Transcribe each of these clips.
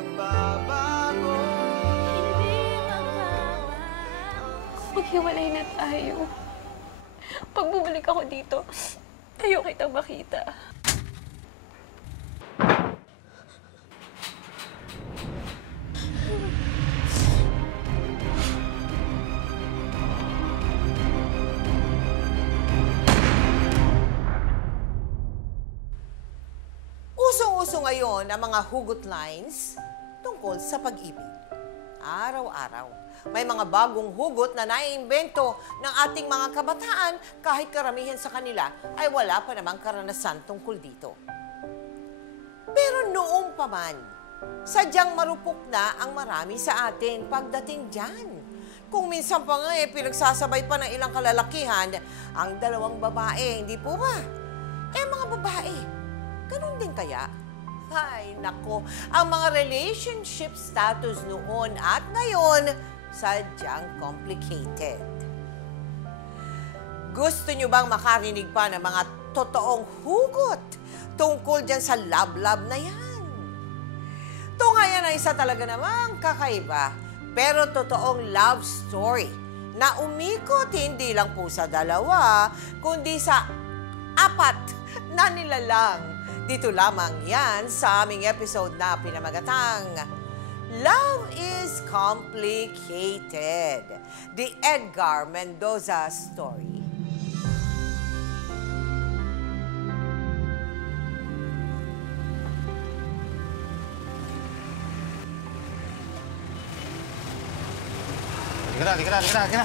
magbabago. Hindi magbabago. Maghiwalay na tayo. Pag bumalik ako dito, ayaw kitang makita. Usong-uso ngayon ang mga hugot lines tungkol sa pag-ibig. Araw-araw, may mga bagong hugot na naiimbento ng ating mga kabataan kahit karamihan sa kanila ay wala pa namang karanasan tungkol dito. Pero noong pa man, sadyang marupok na ang marami sa atin pagdating dyan. Kung minsan pa nga pinagsasabay pa ng ilang kalalakihan ang dalawang babae, hindi po ba? Mga babae, ganun din kaya? Ay, nako, ang mga relationship status noon at ngayon, sadyang complicated. Gusto nyo bang makarinig pa ng mga totoong hugot tungkol dyan sa love-love na yan? Ito nga yan ay isa talaga namang kakaiba, pero totoong love story na umikot hindi lang po sa dalawa, kundi sa 4 na nilalang. Dito lamang yan sa aming episode na pinamagatang Love is Complicated, the Edgar Mendoza story. Halika na.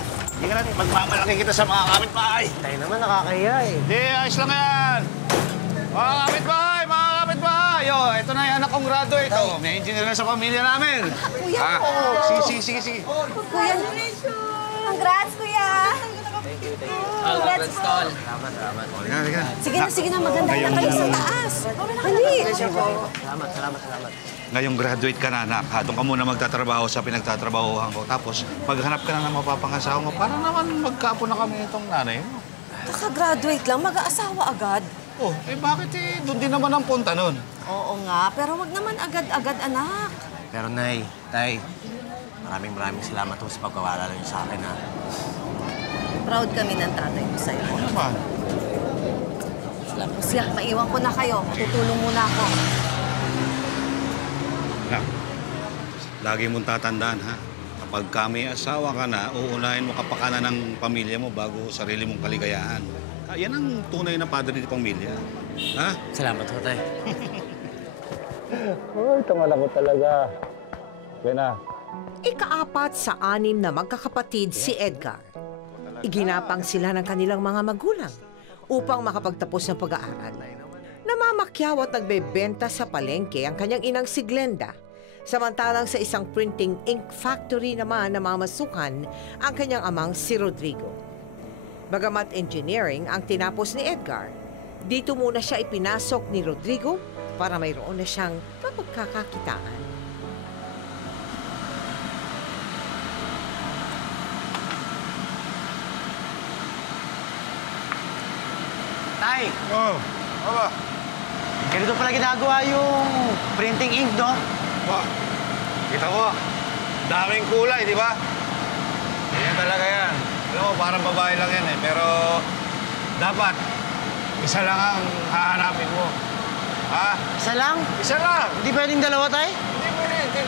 Magmamalaki kita sa mga kapitbahay. Tayo naman, nakakahiya eh. Di, ayos lang yan. Mga kapitbahay! Yo, ito na yung anak kong graduate. Oh, may engineer na sa pamilya namin. Kuya po. Sige. Kuya, congrats, kuya. Congrats po. Halika na. Sige na, maganda na kayo sa taas. Dali. Salamat. Ngayong graduate ka na, anak. Doon ka muna magtatrabaho sa pinagtatrabahohan ko. Tapos, maghanap ka na ng mapapangasawa mo para naman magkaapo na kami itong nanay mo. Kaka-graduate lang, mag-aasawa agad. Oh, bakit doon din naman ang punta nun? Oo nga, pero wag naman agad-agad, anak. Pero Nay, Tay, maraming salamat po sa pagkawala niyo sa akin, ha? Proud kami ng tatay ko sa'yo. Ano naman? Salamat. Siya, maiwan ko na kayo. Tutulong muna ako. Anak, lagi mong tatandaan, ha? Kapag kami asawa ka na, uunahin mo kapakanan ng pamilya mo bago sarili mong kaligayahan. Yan ang tunay na padre ng pamilya. Ha? Salamat po, Tay. Ay, tangala ko talaga. Okay na. Ika-4 sa 6 na magkakapatid si Edgar. Iginapang sila ng kanilang mga magulang upang makapagtapos ng pag-aaral. Namamakyaw at nagbebenta sa palengke ang kanyang inang si Glenda. Samantalang sa isang printing ink factory naman na mamasukan ang kanyang amang si Rodrigo. Bagamat engineering ang tinapos ni Edgar, dito muna siya ipinasok ni Rodrigo para mayroon na siyang mapagkakakitaan. Tay, Oh, aba. ganito pala ginagawa yung printing ink, no? Kita ko, daming kulay, di ba? Ganyan talaga yan. Alam mo, parang babae lang yan eh. Pero dapat, isa lang ang hahanapin mo. Ha? Isa lang? Isa lang! Hindi pwedeng dalawa, Tay? Hindi pwede.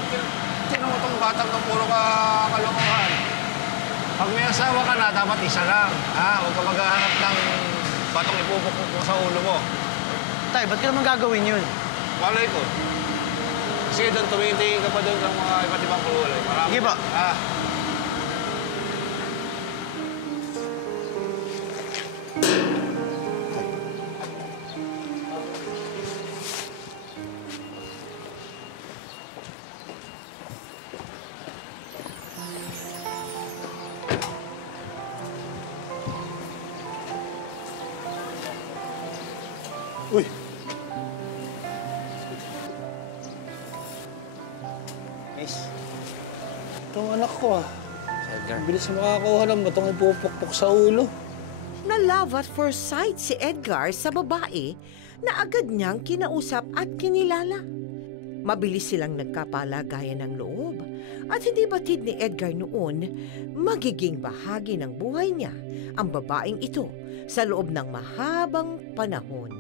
Tinan mo itong batang ng puro kalokohan. Pag may asawa ka na, dapat isa lang. Ha? Huwag ka maghahanap ng batong ipupukpok mo sa ulo mo. Tay, ba't ka naman gagawin yun? Malay ko. Sige doon, tumitingin ka pa doon sa mga iba't ibang kulay. Marami. Sige po. Ha? Uy! Miss, Itong anak ko, Edgar. Bilis makakakuha ng batong ipupukpok sa ulo. Na love at first sight si Edgar sa babae na agad niyang kinausap at kinilala. Mabilis silang nagkapalagayan ng loob at hindi batid ni Edgar noon magiging bahagi ng buhay niya ang babaeng ito sa loob ng mahabang panahon.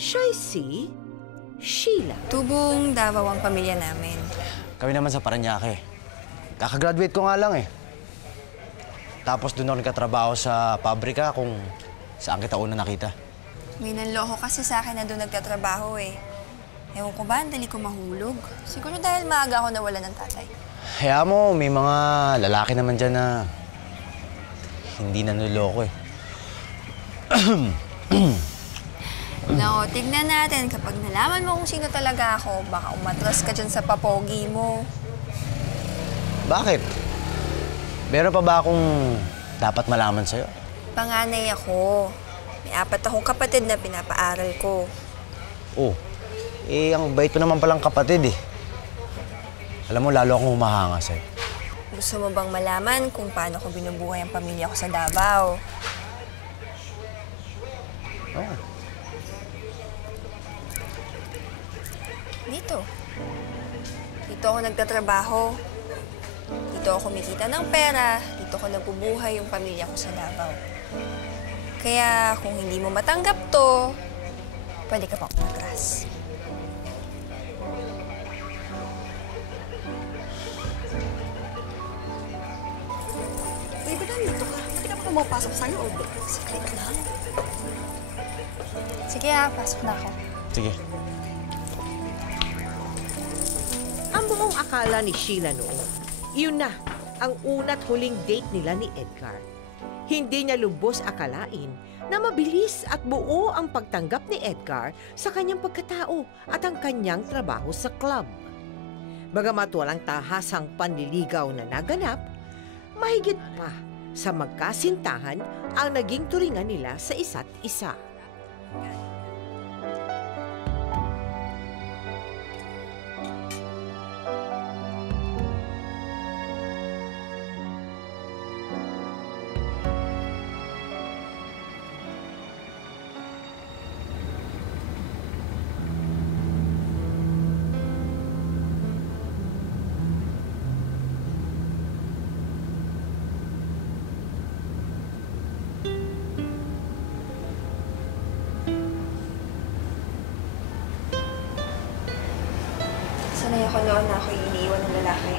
Siya'y si Sheila. Tubong Davao ang pamilya namin. Kami naman sa Parañaque. Kakagraduate ko nga lang eh. Tapos doon ako nagkatrabaho sa pabrika kung saan kita una nakita. May nanloko kasi sa akin na doon nagtatrabaho eh. Ewan ko ba, ang dali ko mahulog. Siguro dahil maaga ako nawala ng tatay. Kaya mo, may mga lalaki naman dyan na hindi nanuloko eh. Nako, tignan natin. Kapag nalaman mo kung sino talaga ako, baka umatras ka dyan sa papogi mo. Bakit? Meron pa ba akong dapat malaman sa'yo? Panganay ako. May 4 akong kapatid na pinapaaral ko. Oh, ang bait ko naman palang kapatid eh. Alam mo, lalo akong humahanga sa'yo. Gusto mo bang malaman kung paano ko binubuhay ang pamilya ko sa Davao? Oh. Dito. Dito ako nagtatrabaho. Dito ako kumikita ng pera. Dito ko nabubuhay yung pamilya ko sa Davao. Kaya kung hindi mo matanggap to, pwede ka pa umatras. Uy, ba't nandito ka? Ba't ka pa pumapasok sa loob? Secret lang. Sige pasok na ako. Sige. Ang buong akala ni Sheila noon, iyon na ang una't huling date nila ni Edgar. Hindi niya lubos akalain na mabilis at buo ang pagtanggap ni Edgar sa kanyang pagkatao at ang kanyang trabaho sa club. Bagamat walang tahasang panliligaw na naganap, mahigit pa sa magkasintahan ang naging turingan nila sa isa't isa. Sanay ako noon na ako iniiwan ng lalaki.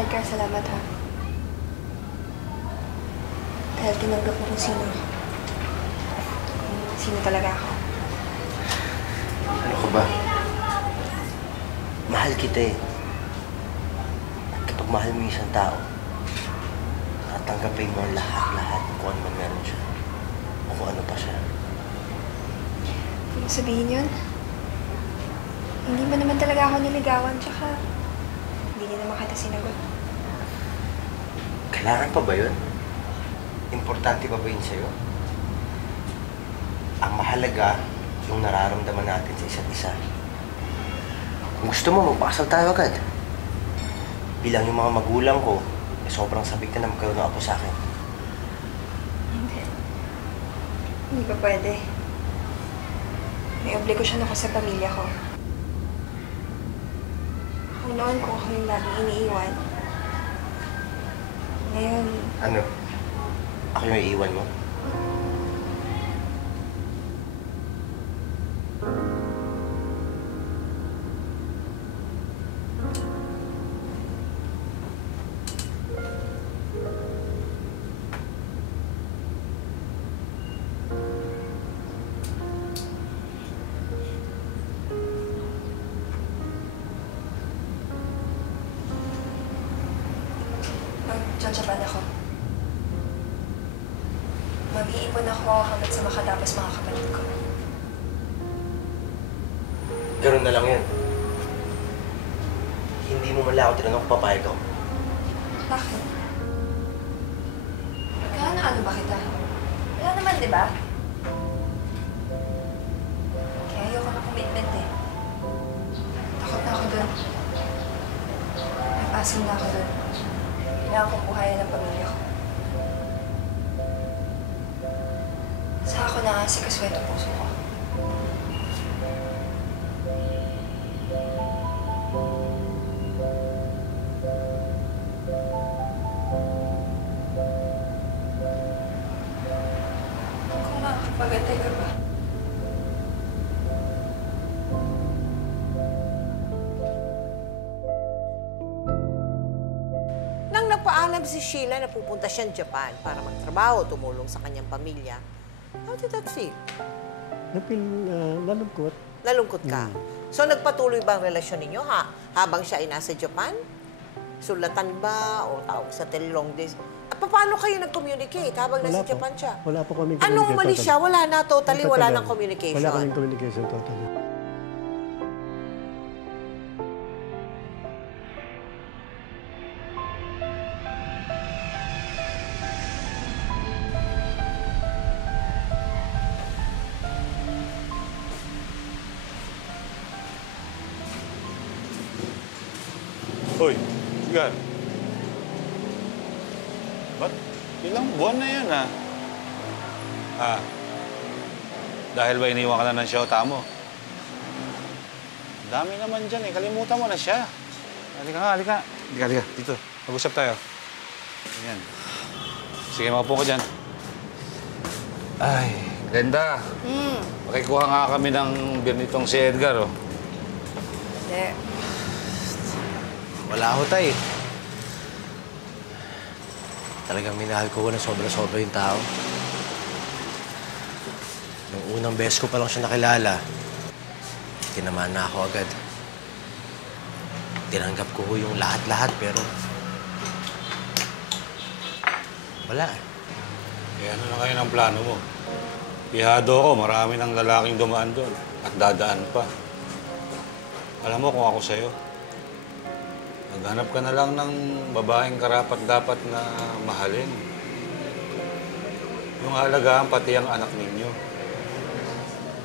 Edgar, salamat ha. Dahil tinanggap mo kung sino ako. Kung sino talaga ako. Ano ka ba? Mahal kita eh. At kapag mahal mo isang tao, tatanggapin mo ang lahat-lahat kung ano man meron siya. O kung ano pa siya. Ano sabihin yun? Hindi mo naman talaga ako niligawan, tsaka hindi naman kita sinagot. Kailangan pa ba yun? Importante pa ba yun sa'yo? Ang mahalaga, yung nararamdaman natin sa isa't isa. Kung gusto mo, magpakasal tayo agad. Bilang yung mga magulang ko, sobrang sabik na magkaroon ng apo sa akin. Hindi. Hindi pa pwede. May obligasyon ako sa pamilya ko. Ako noon kung ako yung laging iniiwan. Ngayon, Ano? Ako yung iiwan mo? magtsatsaban ako. Mag-iipon ako hanggang sa makatapos mga kapatid ko. Ganun na lang yun. Hindi mo man lang ako tinanong kung papayag ako. Bakit? Ano ba kita? Wala naman, di ba? Kaya ayoko ng commitment eh. Takot na ako dun. Napasin na ako dun. Kailangan kong buhayan ng pamilya ko. Saka ako maasikaswento puso ko. Kung makakapagantay ka ba? Nang napaalam si Sheila na pupunta siyang Japan para magtrabaho, tumulong sa kanyang pamilya, how did that feel? Napil, nalungkot. Nalungkot ka. So nagpatuloy ba ang relasyon ninyo habang siya ay nasa Japan? Sulatan ba o tawag sa long distance? At paano kayo nag-communicate habang nasa Japan siya? Wala po kami Anong umalis siya? Wala na, totally wala ng Wala communication. kaming communication totally. Hoy, Edgar. Ba't ilang buwan na yan, ha? Dahil ba iniwan ka na ng siyota mo? Dami naman dyan, eh. Kalimutan mo na siya. Halika nga, halika. Halika. Dito. Mag-usap tayo. Ayan. Sige, maupo ka dyan. Ay, Glenda. Makikuha nga kami ng beer nitong si Edgar, oh. Hindi. Wala ako, tay. Talagang minahal ko na sobra-sobra yung tao. Nung unang beses ko pa lang siya nakilala, tinamaan na ako agad. Tinanggap ko yung lahat-lahat, pero wala. Kaya ano na kayo ng plano mo? Ihado ko, marami ng lalaking dumaan doon at dadaan pa. Alam mo kung ako sa'yo, maghanap ka na lang ng babaeng karapat-dapat na mahalin. Yung halagaan pati ang anak ninyo.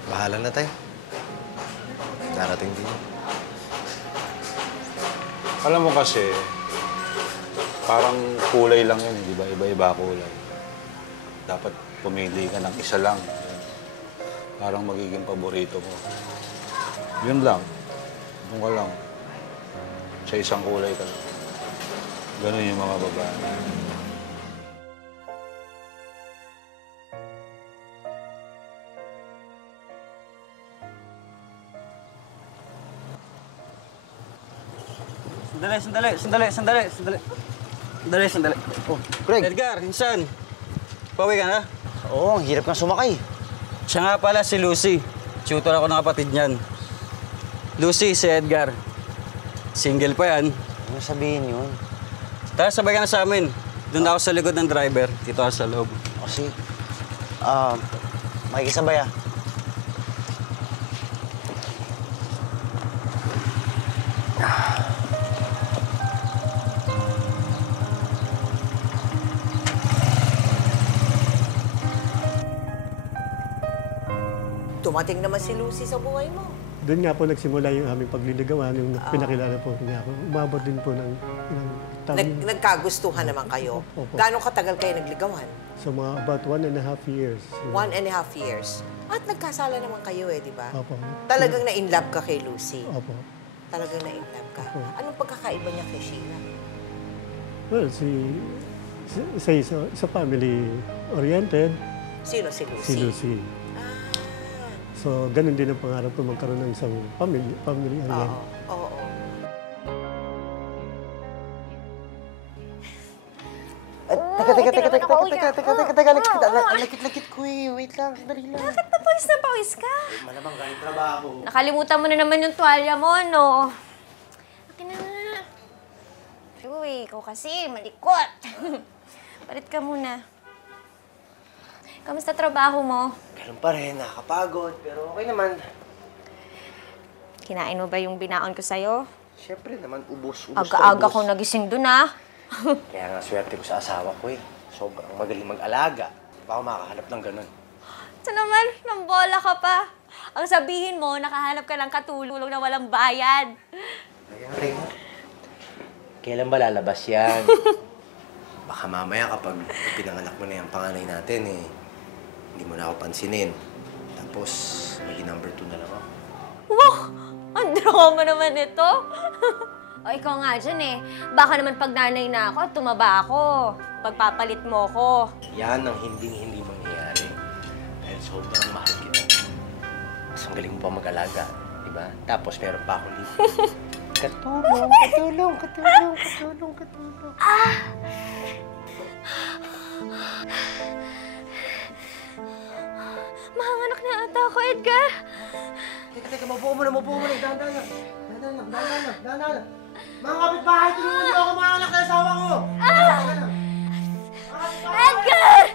Bahala na, tay. Darating din yun. Alam mo kasi, parang kulay lang yun, di ba? Iba-iba kulay. Dapat pumili ka ng isa lang. Parang magiging paborito mo. Yun lang. Doon ka lang. Sa isang kulay ka lang. Ganun yung mga babae. Sandali. Oh, Greg. Edgar, insan. Pauwi ka na? Oo, ang hirap kang sumakay. Siya nga pala si Lucy. Tutor ako ng kapatid niyan. Lucy, si Edgar. Single pa yan. Ano sabihin yun? Tara, sabay ka na sa amin. Doon ako sa likod ng driver. Dito ako sa loob. Kasi, makikisabay ah. Dumating naman si Lucy sa buhay mo. Doon nga po nagsimula yung aming pagliligawan, yung pinakilala po niya ako. Umabot din po ng ilang taon. Nagkagustuhan naman kayo. Opo. Gaano katagal kayo nagligawan? So mga about 1.5 years. 1.5 years. At nagkasala naman kayo di ba? Opo. Talagang na-inlove ka kay Lucy. Opo. Talagang na-inlove ka. Opo. Anong pagkakaiba niya kay Sheila? Well, sa family-oriented, Sino si Lucy? si Lucy. So, ganun din ang pangarap ko magkaroon ng isang family-oriented. Oo. Lagit ko eh. Wait lang, sandali lang. Bakit papawis na pawis ka? Malamang galing trabaho. Nakalimutan mo na naman yung tuwalya mo, no? Akin na nga. Uy, ikaw kasi, malikot. Palit ka muna. Kamusta trabaho mo? Ganun pa rin, nakakapagod. Pero okay naman. Kinain mo ba yung binaon ko sa'yo? Siyempre naman, ubos. Aga-aga ko nagising dun, ah. Kaya nga, swerte ko sa asawa ko eh. Sobrang magaling mag-alaga. Di ba ako makakahanap ng ganun? Ito naman, nambola ka pa. Ang sabihin mo, nakahanap ka ng katulong na walang bayad. Kaya kailan ba lalabas yan? Baka mamaya kapag pinanganak mo na yung panganay natin eh, hindi mo na ako pansinin. Tapos, maging number 2 na lang ako. Wow! Ang drama naman ito. O, ikaw nga dyan eh. Baka naman pag nanay na ako, tumaba ako. Pagpapalit mo ko. Yan ang hindi mangyayari. Dahil sobrang mahal kita. Mas ang galing mo pa mag-alaga, di ba? Tapos meron pa ako libre. Katulong. Mahanganak na ata ako, Edgar. Teka, mabuo mo na. Dahan-dahan lang. Mga kapitbahay, tulungan niyo ako mga anak na asawa ko! Edgar!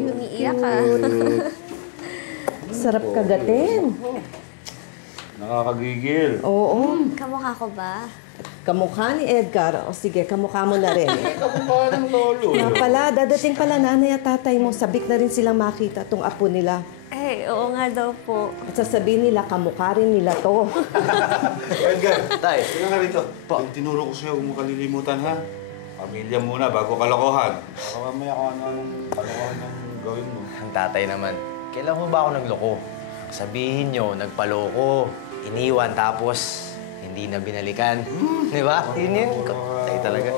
Umiiyak ka. Sarap kagatin. Nakakagigil. Oo. Kamukha ko ba? Kamukha ni Edgar. O sige, kamukha mo na rin. Kamukha ng lolo. Nga pala, dadating pala nanay at tatay mo. Sabik na rin silang makita tong apo nila. Oo nga daw po. At sasabihin nila, kamukha rin nila to. Edgar, Tay. tingnan ka rito. Yung tinuro ko sa'yo, huwag mo kalilimutan, ha? Pamilya muna, bago kalokohan. Baka mamaya kung ano-anong kalokohan yung gawin mo. Ang tatay naman, kailan mo ba ako nagloko? Sabihin nyo, nagpaloko, iniwan, tapos hindi na binalikan. Di ba? Yun. Tay talaga.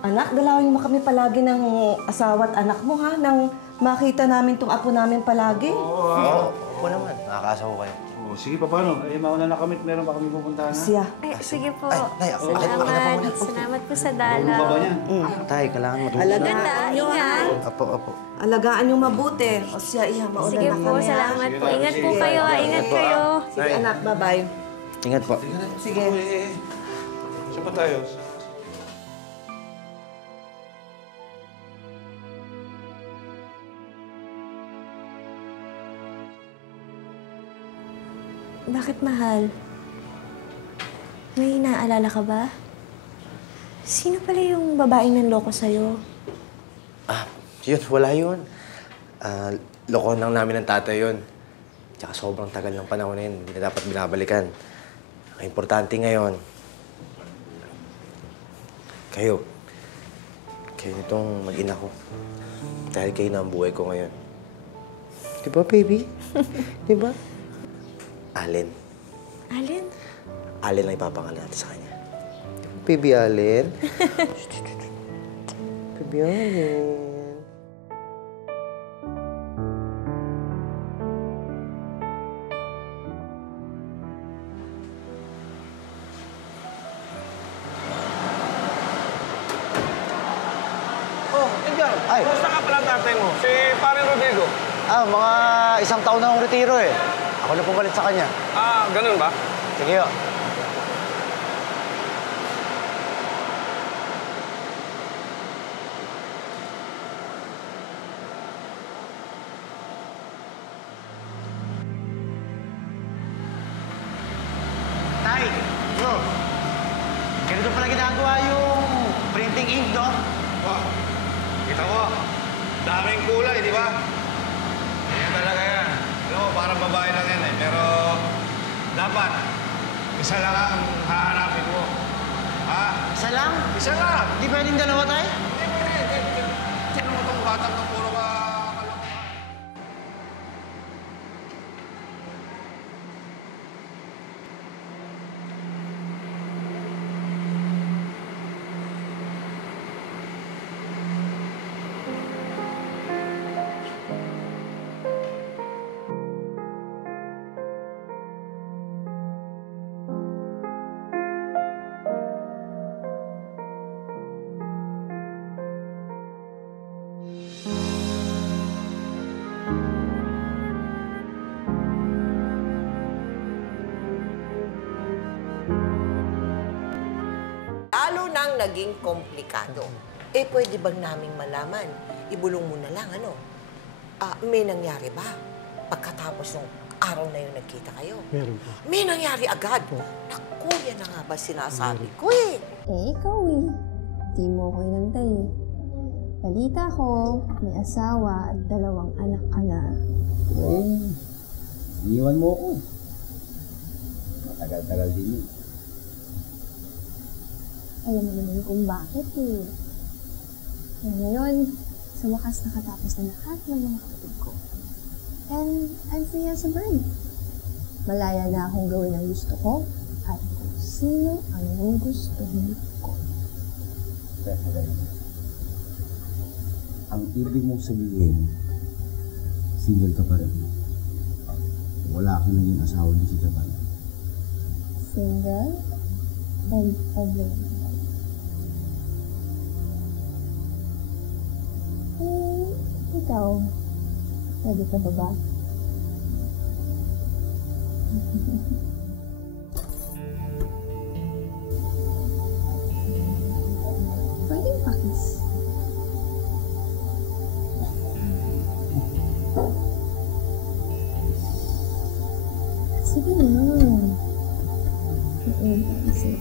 Anak, dalawin mo kami palagi ng asawa at anak mo, ha? Nang makita namin tong apo namin palagi. Oo naman. Nakakasawa kayo. Oh, sige pa, paano? Mauna na kami at meron pa kami pupuntahan, ha? Siya. Sige po. Nay, ako na Salamat. Salamat po sa Tulong pa ba dalaw. niyan? Tay, kailangan matulog. Ganda, ingat. Apo. Alagaan yung mabuti. O siya, iha, mauna Sige na po, kami, ha? salamat po. Ingat po kayo, ingat kayo. Sige, anak, bye-bye. Ingat po. Sige. Saan pa tayo? Bakit mahal? May inaalala ka ba? Sino pala yung babaeng nanloko sa'yo? Yun, wala yun. Loko lang namin ng tatay yun. Tsaka sobrang tagal ng panahon na yun. Hindi na dapat binabalikan. Ang importante ngayon, kayo. Kayo nitong mag-ina ko. Dahil kayo na ang buhay ko ngayon. Di ba, baby? Di ba? Allen. Alin? Allen ang ipapangalan natin sa kanya. Di ba, baby Allen? Baby Allen. Edgar, Ay. kumusta ka pala tatay mo? Si Paring Rodrigo. Mga 1 taon na akong retiro eh. Ako na pumalit sa kanya. Ganun ba? Sige o. Tay! Bro! Ganito pala ginagawa yung printing ink, no? Wow. Kita mo, daming kulay, di ba? Yan talaga yan. Alam mo, parang babae lang yan eh. Pero dapat, isa lang ang hahanapin mo. Ha? Isa lang? Isa lang! Di pwedeng dalawa, tay? Tignan mo itong batang na puro ka kalokohan. Lalo nang naging komplikado. Pwede bang naming malaman? Ibulong mo na lang, ano? May nangyari ba? Pagkatapos ng araw na yun nagkita kayo? Meron po. May nangyari agad. Naku, yan na nga ba sinasabi ko eh. Ikaw Di mo ko inantay. Balita ko, may asawa at 2 anak ka na. Iniwan mo ko. Matagal-tagal din yun. Alam mo naman kung bakit And ngayon, sa wakas nakatapos na lahat ng mga kapatid ko. And I'm free as a bird. Malaya na akong gawin ang gusto ko at kung sino ang gugustuhin ko. Pero, ang ibig mong sabihin, single ka pa rin. Wala kang naging asawa doon sa Japan. Single and available. Ikaw, ready ka ba ba? Pwedeng pakis. Sige na. Noon ka isip.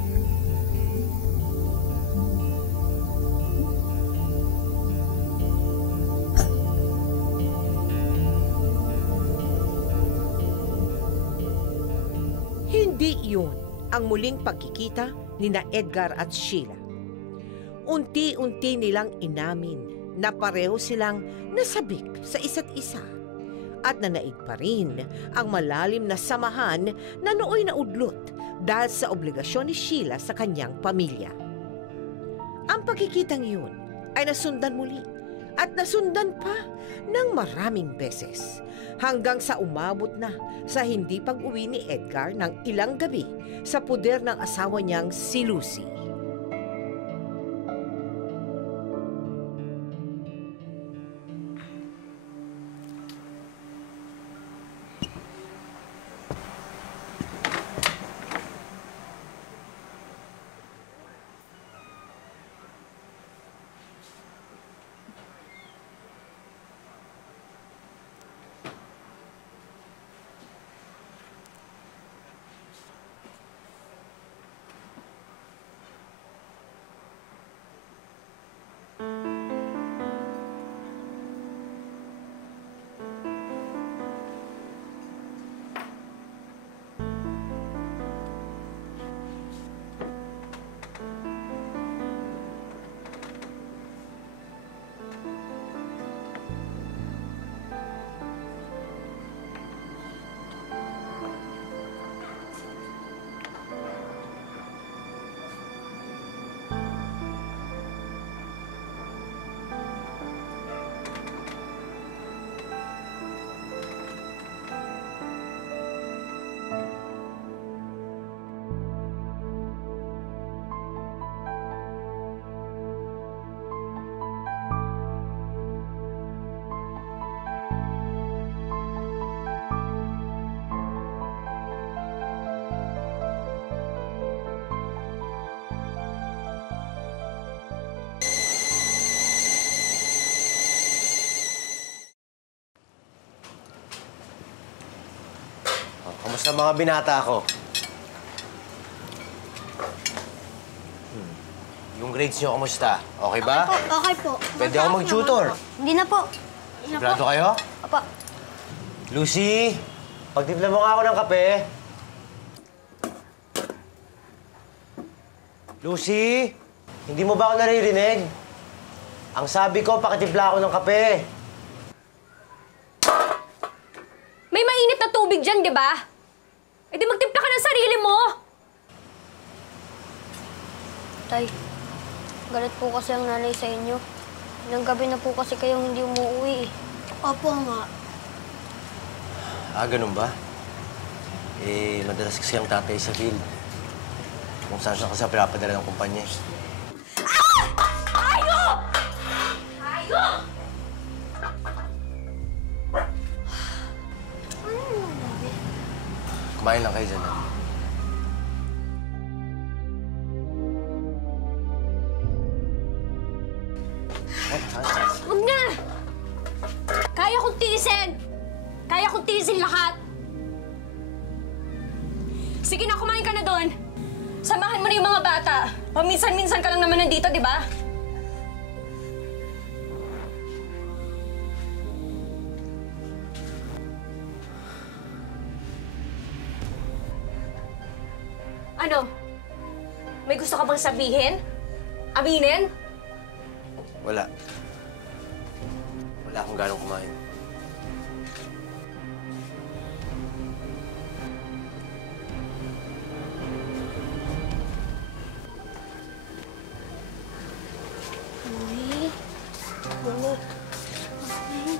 Hindi iyon ang muling pagkikita ni na Edgar at Sheila. Unti-unti nilang inamin na pareho silang nasabik sa isa't isa at nanaig pa rin ang malalim na samahan na nooy naudlot dahil sa obligasyon ni Sheila sa kanyang pamilya. Ang pagkikitang iyon ay nasundan muli at nasundan pa ng maraming beses hanggang sa umabot na sa hindi pag-uwi ni Edgar ng ilang gabi sa puder ng asawa niyang si Lucy. Kamusta mga binata ko? Yung grades nyo, kamusta? Okay ba? Okay po. Pwede ako mag-tutor. Hindi na po. Sigurado kayo? Opo. Lucy, pagtimpla mo nga ako ng kape. Lucy, hindi mo ba ako naririnig? Ang sabi ko, pakitimpla ako ng kape. May mainit na tubig dyan, di ba? E di magtimpla ka ng sarili mo! Tay, galit po kasi ang nanay sa inyo. Ilang gabi na po kasi kayong hindi umuwi. Opo nga. Ah, ganun ba? Eh, madalas kasi ang tatay sa field. Kung saan siya kasi pinapadala ng kumpanya. Ah! Ayo! Ayo! Kumain lang kayo dyan. Huwag na! Kaya kong tiisin! Kaya kong tiisin lahat! Sige na, kumain ka na doon. Samahan mo na yung mga bata. Paminsan-minsan ka lang naman nandito, di ba? Ano? May gusto ka bang sabihin? Aminin? Wala. Wala akong ganong kumain. Mami. Mami.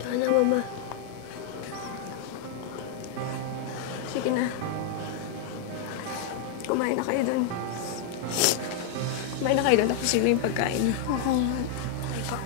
Sana, Mama. Sige na. Kumain na kayo doon. Kumain na kayo doon, tapos sino yung pagkain niyo. Okay. Okay po.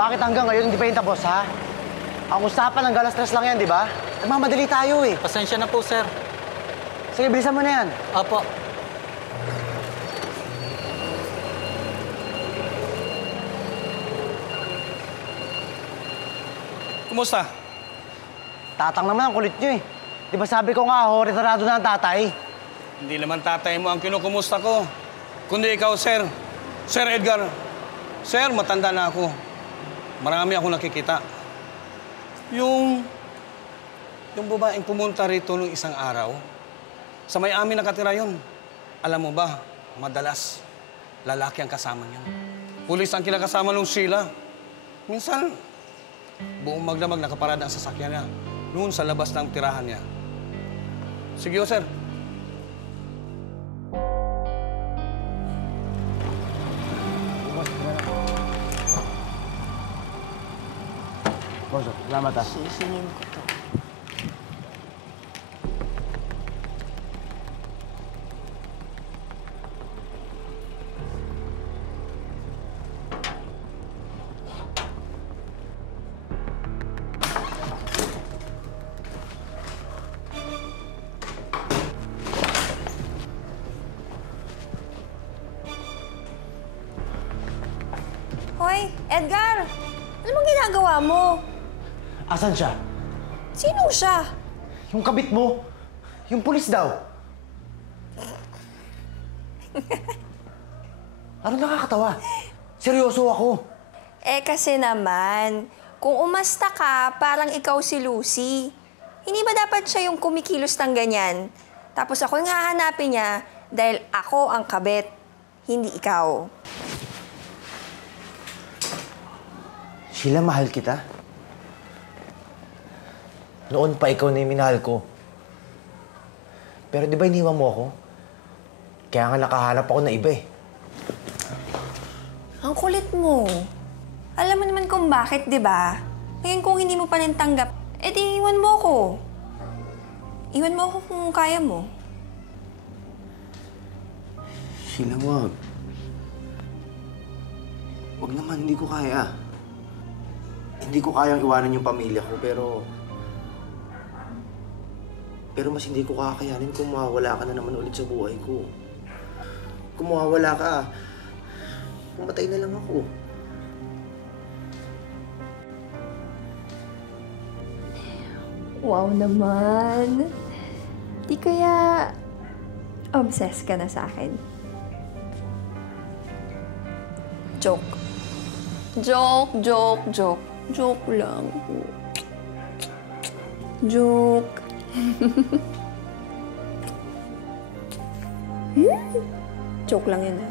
Bakit hanggang ngayon hindi pa yun tapos, ha? Ang usapan ng galas stress lang yan, di ba? Nagmamadali tayo eh. Pasensya na po, sir. Sige, bilisan mo na yan. Opo. Kumusta? Tatang naman ang kulit nyo eh. Di ba sabi ko nga, retarado na ang tatay? Hindi naman tatay mo ang kinukumusta ko. Kundi ikaw, sir. Sir Edgar. Sir, matanda na ako. Marami akong nakikita. Yung babaeng pumunta rito nung isang araw, sa may amin nakatira yun. Alam mo ba, madalas, lalaki ang kasama niya. Pulis ang kinakasama nung Sheila. Minsan, buong magdamag nakaparada ang sasakyan niya. Noon sa labas ng tirahan niya. Sige, sir. Boso, salamat ha. Sisingin ko to. Hoy, Edgar! Ano bang ginagawa mo? Asan siya? Sino siya? Yung kabit mo. Yung pulis daw. Ano nakakatawa? Seryoso ako. Eh kasi naman, kung umasta ka, parang ikaw si Lucy. Hindi ba dapat siya yung kumikilos ng ganyan? Tapos ako yung hahanapin niya dahil ako ang kabit, hindi ikaw. Sheila, mahal kita. Noon pa ikaw na yung minahal ko. Pero di ba iniwan mo ako? Kaya nga nakahanap ako na iba eh. Ang kulit mo. Alam mo naman kung bakit, di ba? Ngayon kung hindi mo pa rin tanggap, edi iwan mo ko. Iwan mo ako kung kaya mo. Sheila, wag. Wag naman, hindi ko kaya. Hindi ko kayang iwanan yung pamilya ko, pero mas hindi ko kakayanin kung mawawala ka na naman ulit sa buhay ko. Kung mawawala ka, pumatay na lang ako. Wow naman. Di kaya obsessed ka na sa akin? Joke. Joke. Joke lang. Joke. Joke lang yan, ha?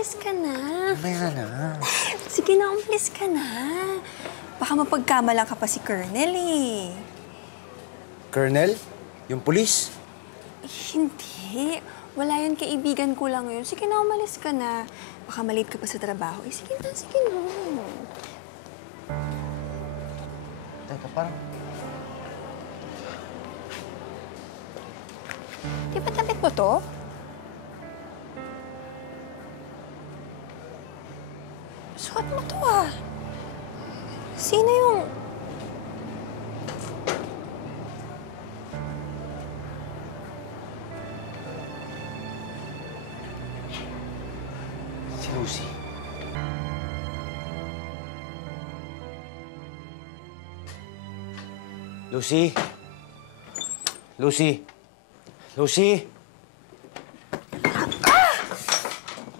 umalis ka na. Mamaya na. Sige na, umalis ka na. Baka mapagkamalan ka pa si Colonel eh. Colonel? Yung pulis? Hindi. Wala yun, kaibigan ko lang yun. Sige na, umalis ka na. Baka malate ka pa sa trabaho. Eh, sige na, sige na. Teka, parang... Di ba damit mo to? Suot mo to ah. Sino yung... Si Lucy. Lucy? Lucy? Lucy?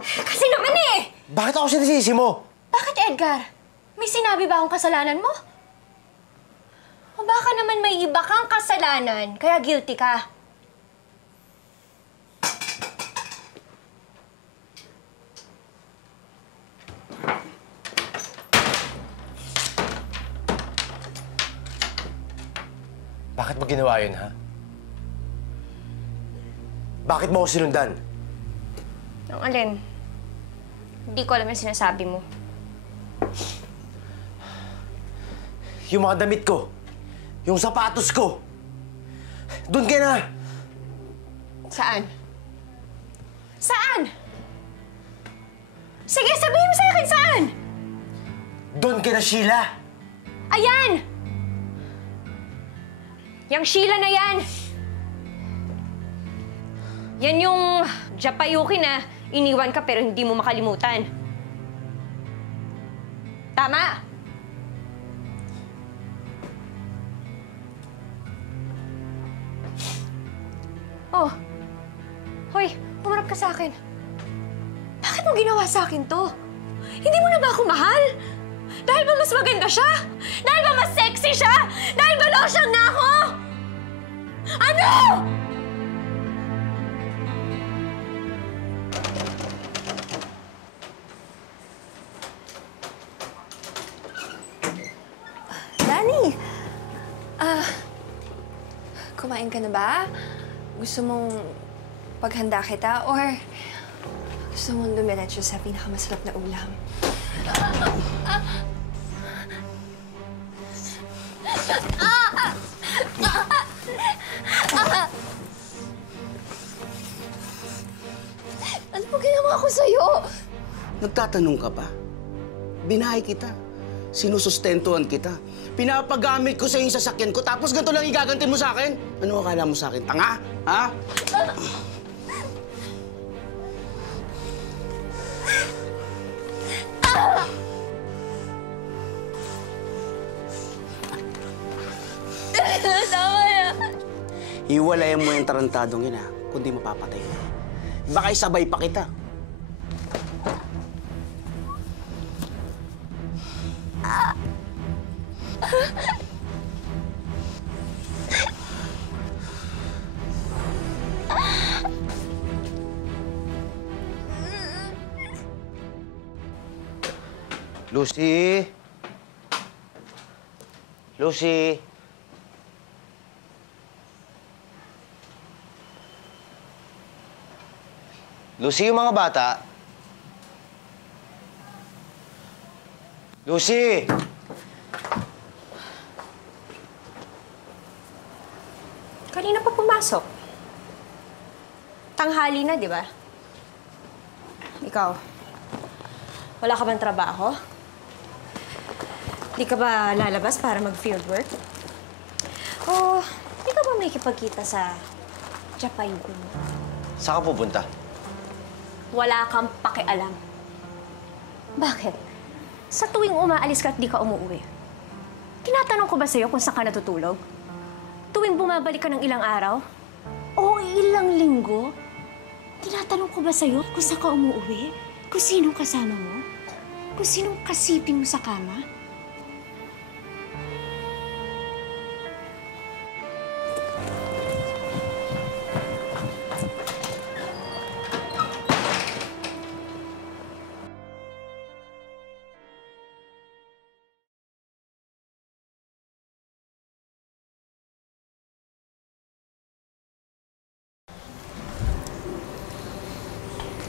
Kasi naman eh! Bakit ako sinisisi mo? Bakit, Edgar? May sinabi ba akong kasalanan mo? O baka naman may iba kang kasalanan, kaya guilty ka? Bakit mo ginawa yun, ha? Bakit mo ako sinundan? Ang alin? Hindi ko alam yung sinasabi mo. Yung mga damit ko. Yung sapatos ko. Doon ka na! Saan? Saan? Sige, sabihin mo sa akin saan! Doon ka na, Sheila! Ayan! Yang Sheila na yan! Yan yung Japayuki na iniwan ka pero hindi mo makalimutan. Tama? Oh. Hoy, pumarap ka sa akin. Bakit mo ginawa sa akin to? Hindi mo na ba ako mahal? Dahil ba mas maganda siya? Dahil ba mas sexy siya? Dahil ba losyang na ako? Ano? Danny! Kumain ka na ba? Gusto mong paghanda kita or gusto mong dumiretso sa pinakamasarap na ulam? Ano po ginawa ko sa'yo? Nagtatanong ka pa? Binahay kita. Sinusustentuhan kita. Pinapagamit ko sa yung sasakyan ko, tapos ganito lang igaganti mo sa akin? Ano akala mo sa akin? Tanga? Ha? Tama na. Hiwalayan mo yung tarantadong yun, ha? Kundi mapapatay mo. Baka isabay pa kita. Lucy? Lucy? Lucy, yung mga bata? Lucy! Kanina pa pumasok. Tanghali na, di ba? Ikaw, wala ka bang trabaho? Di ka ba lalabas para mag-field work? O, di ka ba may kipagkita sa Japayuki mo? Saan ka pupunta? Wala kang pakialam. Bakit? Sa tuwing umaalis ka at di ka umuwi, tinatanong ko ba sa'yo kung saan ka natutulog? Tuwing bumabalik ka ng ilang araw? O ilang linggo? Tinatanong ko ba sa'yo kung saan ka umuwi? Kung sinong kasama mo? Kung sinong kasiping mo sa kama?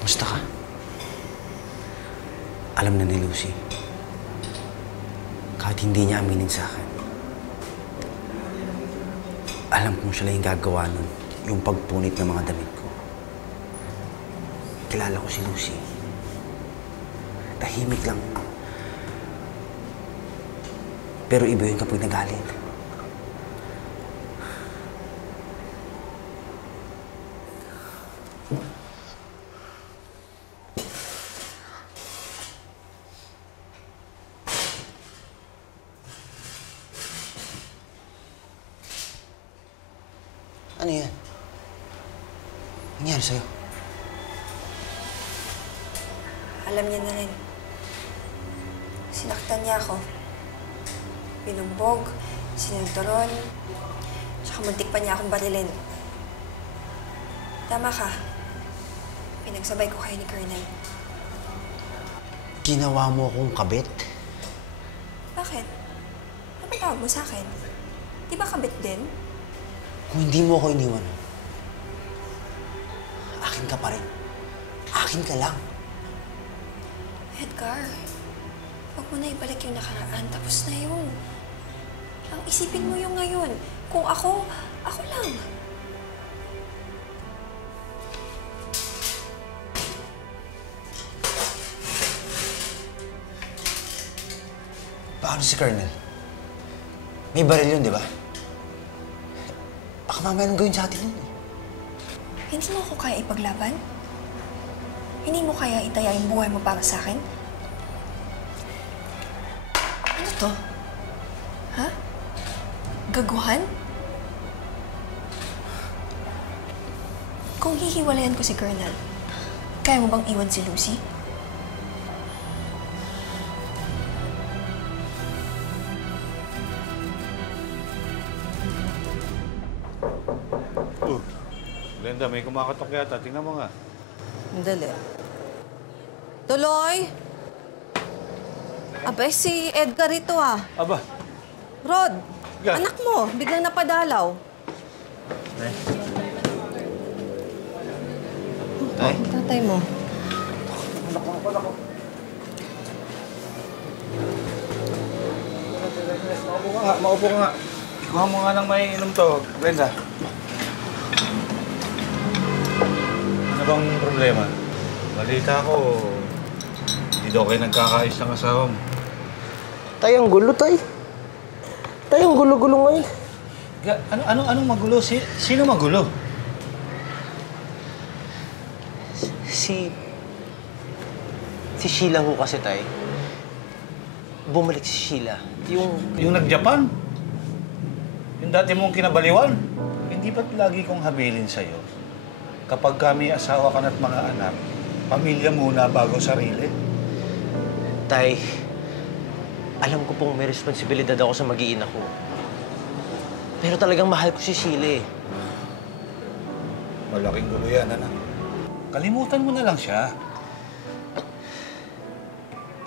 Musta ka? Alam na ni Lucy. Kahit hindi niya aminin sa akin. Alam kong siya lang yung gagawa nun. Yung pagpunit ng mga damit ko. Kilala ko si Lucy. Tahimik lang. Pero iba yun kapag nagalit. Ano yan? Nangyari sa'yo? Alam niya na rin. Sinaktan niya ako. Binumbog, sinunturon, tsaka muntik pa niya akong barilin. Tama ka. Pinagsabay ko kayo ni Colonel. Ginawa mo akong kabit? Bakit? Ano tawag mo sa akin? Di ba kabit din? Kung hindi mo ako iniwan, akin ka pa rin. Akin ka lang. Edgar, huwag mo na ibalik yung nakaraan. Tapos na yun. Ang isipin mo yung ngayon. Kung ako lang. Paano si Colonel? May baril yun, di ba? Baka mamaya nang gawin sa atin yun. Hindi mo ako kaya ipaglaban? Hindi mo kaya itaya yung buhay mo para sa akin? Ano to? Ha? Gaguhan? Kung hihiwalayan ko si Colonel, kaya mo bang iwan si Lucy? Glenda, may kumakatok yata. Tingnan mo nga. Dali. Tuloy! Abay, si Edgar ito ah. Aba. Rod, Edgar. anak mo, biglang napadalaw. Tay? Tatay mo. Maupo ka nga. Ikuha mo nga ng may inom to, Glenda. Ano bang problema? Balita ko, hindi daw kayo nagkakaayos ng asawa mo. Tay, ang gulo, tay. Tay, ang gulo-gulo ngayon. Anong magulo? Sino magulo? Si Sheila ho kasi, tay. Bumalik si Sheila. Yung nag-Japan? Yung dati mong kinabaliwan? Hindi ba't lagi kong habilin sa'yo? Kapag kami asawa ka na't mga anak, pamilya muna bago sarili? Tay, alam ko pong may responsibilidad ako sa mag-iina ko. Pero talagang mahal ko si Sheila eh. Malaking gulo yan, anak. Kalimutan mo na lang siya.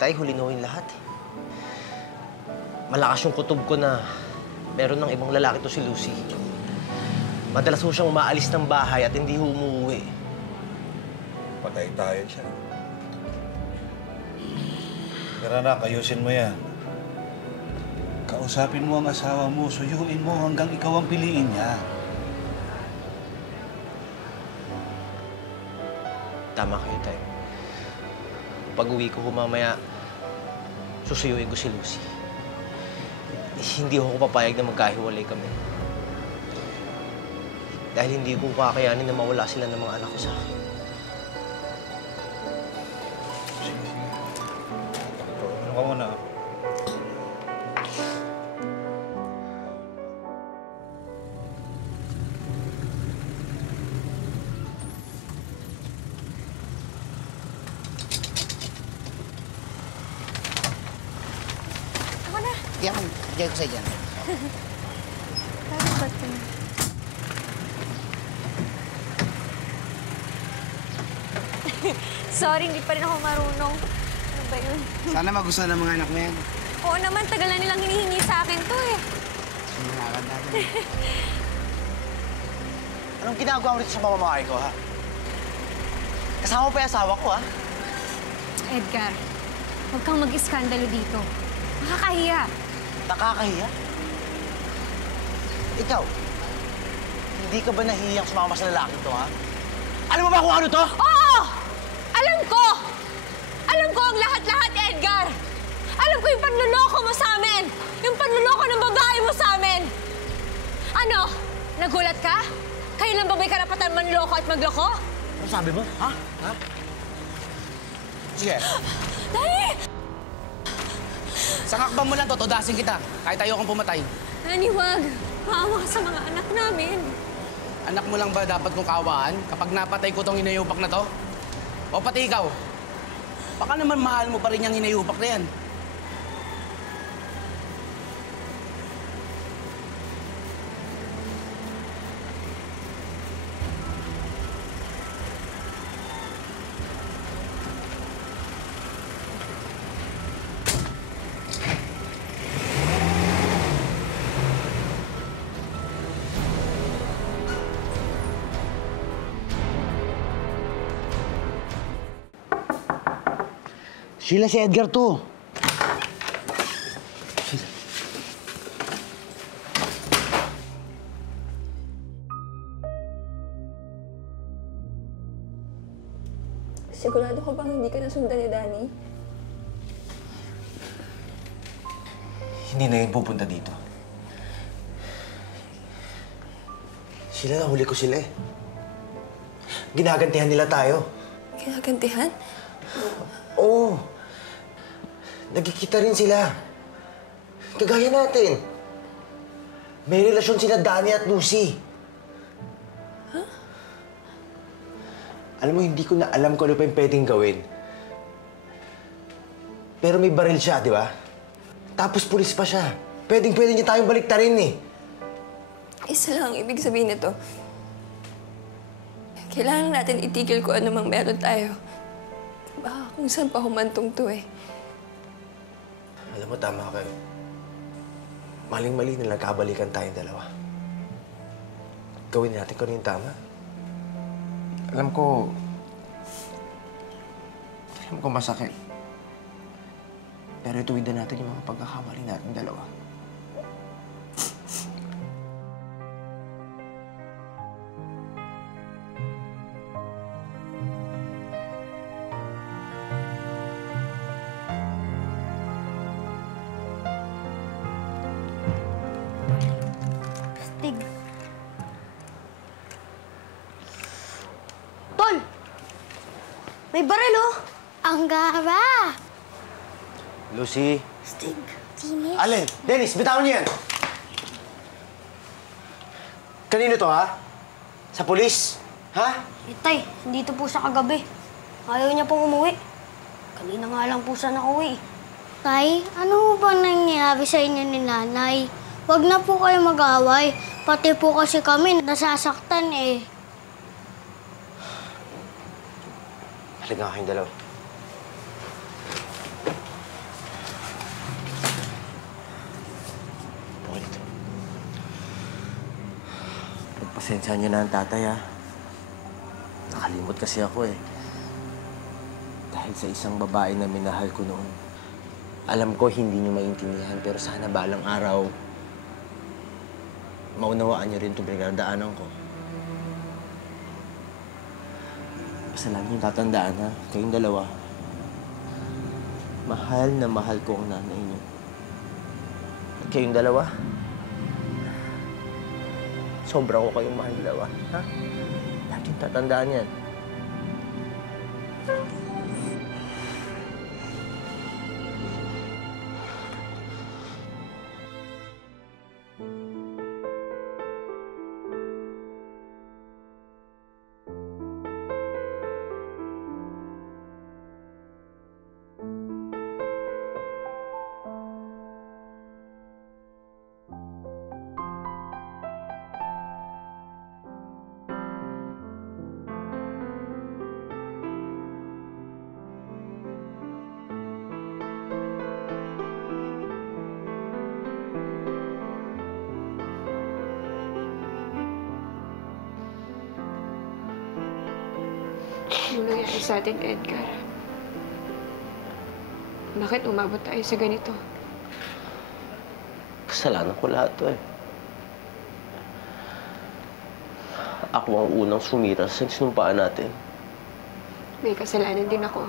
Tay, huli na ho yung lahat eh. Malakas yung kutob ko na meron ng ibang lalaki to si Lucy. Madalas ho siyang umaalis ng bahay at hindi ho umuwi. Patay tayo siya. Pero anak, ayusin mo yan. Kausapin mo ang asawa mo, suyuin mo hanggang ikaw ang piliin niya. Tama kayo, tay. Pag-uwi ko mamaya, susuyuin ko si Lucy. Hindi ako papayag na magkahiwalay kami. Dahil hindi ko kakayanin na mawala sila ng mga anak ko sa akin. Sige. Ano ka muna? Ako na. Diyan ko sa dyan. Sorry, hindi pa rin ako marunong. Ano ba yun? Sana magustuhan ng mga anak mo yan. Oo naman, tagal na nilang hinihingi sa akin to eh. Sumulakan natin. Anong ginagawa mo rito sa mamamahay ko, ha? Kasama mo pa yung asawa ko, ha? Edgar, huwag kang mag-iskandalo dito. Nakakahiya. Nakakahiya? Ikaw, hindi ka ba nahihiyang sumama sa lalaki to, ha? Alam mo ba kung ano to? Oo! Alam ko! Alam ko ang lahat-lahat, Edgar! Alam ko yung panluloko mo sa amin! Yung panluloko ng babae mo sa amin! Ano? Nagulat ka? Kayo lang ba may karapatan manloko at magloko? Ano sabi mo? Ha? Ha? Sige. Dali! Sa hakbang mo lang, totodasin kita. Kahit ayokong pumatay. Dani, wag. Maawa ka sa mga anak namin. Anak mo lang ba dapat kong kaawaan kapag napatay ko tong hinayupak na to? O pati ikaw? Baka naman mahal mo pa rin yung hinayupak na yan. Sheila, si Edgar to. Sigurado ka bang hindi ka nasundan ni Danny? Hindi na yun pupunta dito. Sheila, nahuli ko sila eh. Ginagantihan nila tayo. Ginagantihan? Oo. Nagkikita rin sila. Kagaya natin. May relasyon sila Danny at Lucy. Huh? Alam mo, hindi ko na alam kung ano pa yung pwedeng gawin. Pero may baril siya, di ba? Tapos pulis pa siya. Pwedeng-pwede niya tayong baliktarin eh. Isa lang ang ibig sabihin nito. Kailangan natin itigil kung ano mang meron tayo. Baka kung saan pa humantong to eh. Alam mo, tama kayo. Maling-mali na nagkabalikan tayong dalawa. Gawin natin kung ano yung tama. Alam ko masakit. Pero ituwid na natin yung mga pagkakamali natin dalawa. Stig. Tol! May baril, oh! Ang gara! Lucy. Stig. Dennis. Alin? Dennis, bitawan niyo yan! Kanino to, ha? Sa pulis? Ha? Tay, dito po siya kagabi. Ayaw niya pong umuwi. Kanina nga lang po siya nakauwi. Tay, ano ba nangyayari sa inyo ni Nanay? Huwag na po kayo mag-away. Pati po kasi kami nasasaktan eh. Halika kayong dalawa. Buka dito. Pagpasensya niyo na ang tatay, ha? Nakalimot kasi ako, eh. Dahil sa isang babae na minahal ko noon. Alam ko hindi niyo maintindihan, pero sana balang araw, maunawaan niyo rin itong pinagdadaanan ko. Basta lagi niyong tatandaan, ha? Kayong dalawa. Mahal na mahal ko ang nanay niyo. At kayong dalawa, sobra ko kayong mahal dalawa, ha? Lagi niyong tatandaan yan. Ano nangyari sa atin, Edgar? Bakit umabot tayo sa ganito? Kasalanan ko lahat to eh. Ako ang unang sumira sa sinumpaan natin. May kasalanan din ako.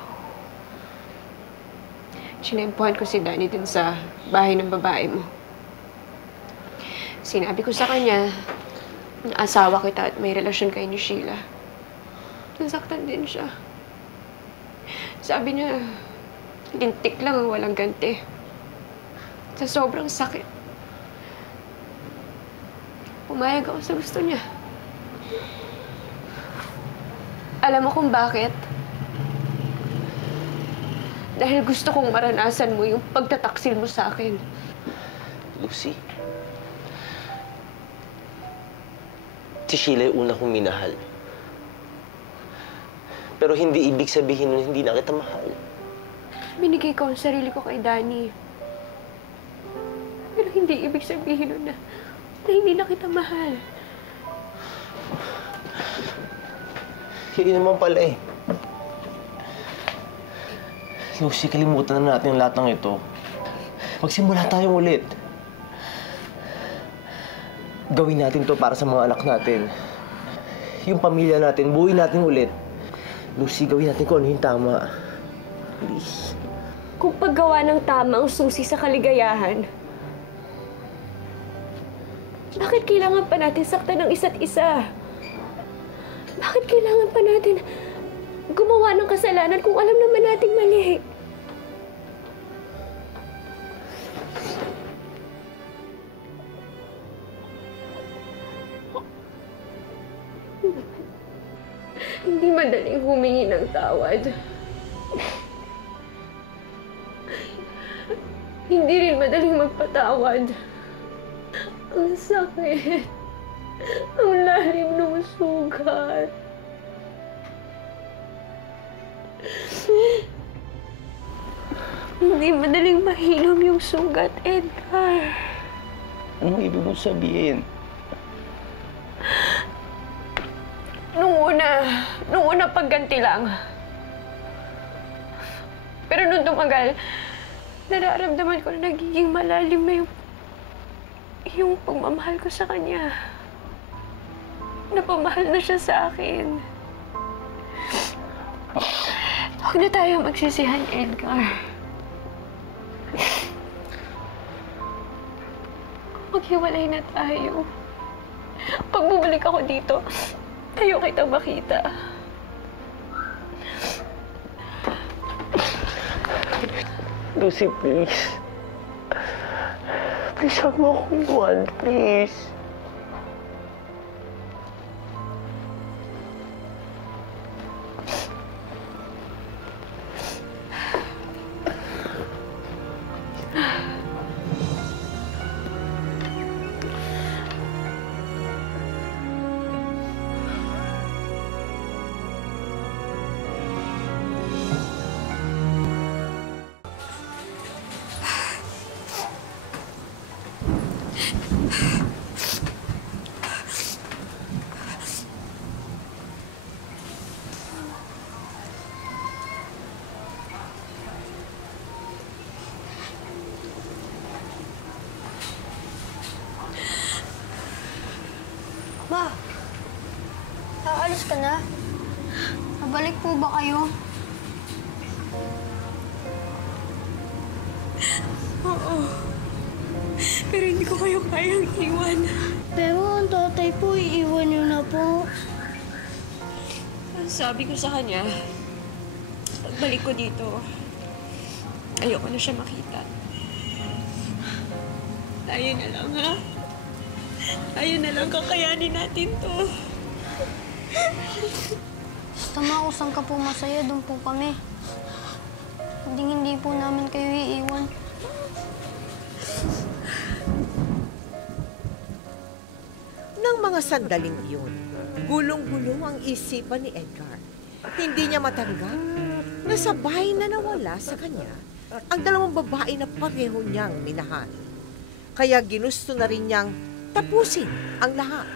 Sinempuhan ko si Danny din sa bahay ng babae mo. Sinabi ko sa kanya na asawa kita at may relasyon kayo ni Sheila. Nasaktan din siya. Sabi niya, lintik lang ang walang ganti. Sa sobrang sakit. Pumayag ako sa gusto niya. Alam mo kung bakit? Dahil gusto kong maranasan mo yung pagtataksil mo sa akin. Lucy, si Sheila yung una kong minahal. Pero hindi ibig sabihin na hindi na kita mahal. Binigay ko ang sarili ko kay Danny. Pero hindi ibig sabihin nun na hindi na kita mahal. Hindi naman pala eh. Lucy, kalimutan na natin ang lahat ng ito. Magsimula tayong ulit. Gawin natin to para sa mga anak natin. Yung pamilya natin, buuin natin ulit. Lucy, gawin natin kung ano yung tama. Please. Kung paggawa ng tama ang susi sa kaligayahan, bakit kailangan pa natin saktan ng isa't isa? Bakit kailangan pa natin gumawa ng kasalanan kung alam naman nating mali? Hindi madaling humingi ng tawad. Hindi rin madaling magpatawad. Ang sakit. Ang lalim ng sugat. Hindi madaling mahilom yung sugat, Edgar. Anong ibig mong sabihin? Nung una pagganti lang. Pero nung tumagal, nararamdaman ko na nagiging malalim na yung pagmamahal ko sa kanya. Napamahal na siya sa akin. Huwag na tayo magsisihan, Edgar. Maghiwalay na tayo. Pag bumalik ako dito, ayaw kitang makita. Lucy, please. Please, huwag mo akong iwan. Please. Ma, aalis ka na? Nabalik po ba kayo? Oo. Pero hindi ko kayo kayang iwan. Pero ang tatay po, iiwan niyo na po. Ang sabi ko sa kanya, pagbalik ko dito, ayoko na siya makita. Tayo na lang, ha? Tayo na lang, kakayanin natin to. Basta ma, kung saan ka po masaya, doon po kami. Hindi po namin kayo iiwan. Nang mga sandaling iyon, gulong-gulong ang isipan ni Edgar. Hindi niya matanggap na sabay na nawala sa kanya ang dalawang babae na pareho niyang minahal. Kaya ginusto na rin niyang tapusin ang lahat.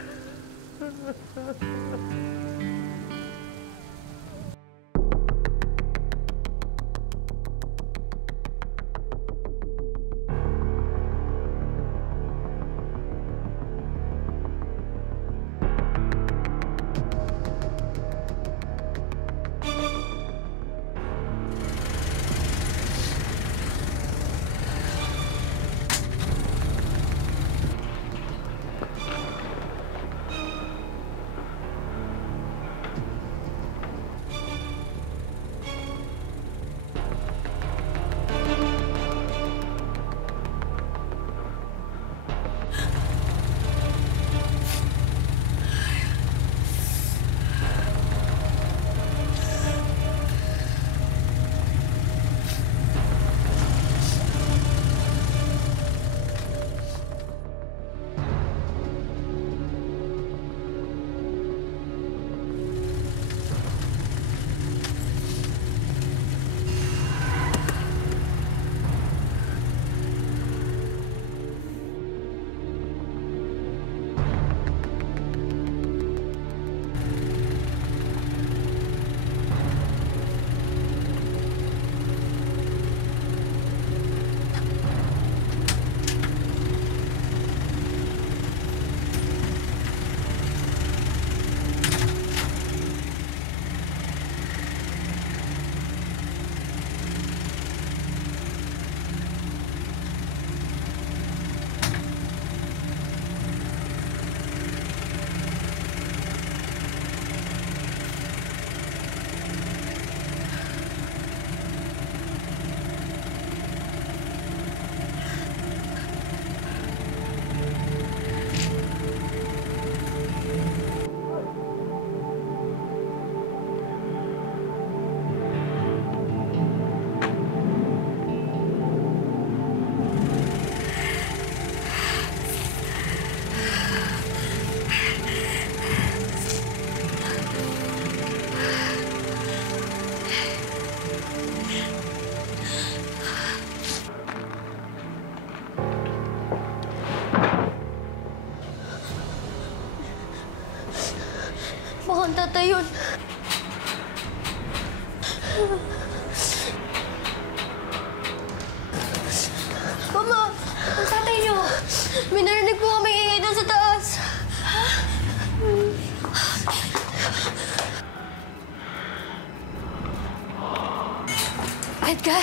Edgar!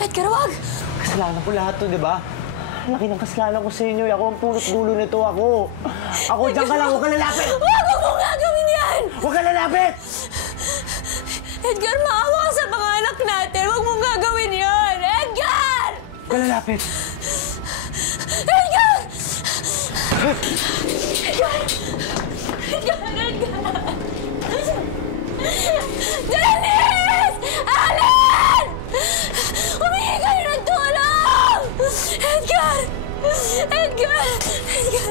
Edgar, wag! Kasalanan ko lahat to, di ba? Laki ng kasalanan ko sa inyo. Ako ang punot dulo nito. Ako, dyan ka lang. Huwag ka lalapit! Wag mo gagawin yan! Huwag ka lalapit! Edgar, maawa ka sa mga anak natin. Wag mong gagawin yan! Edgar! Huwag ka lalapit! Edgar! Edgar! Edgar! Dennis! Allen! Humingi kayo ng tulong! Edgar! Edgar! Edgar!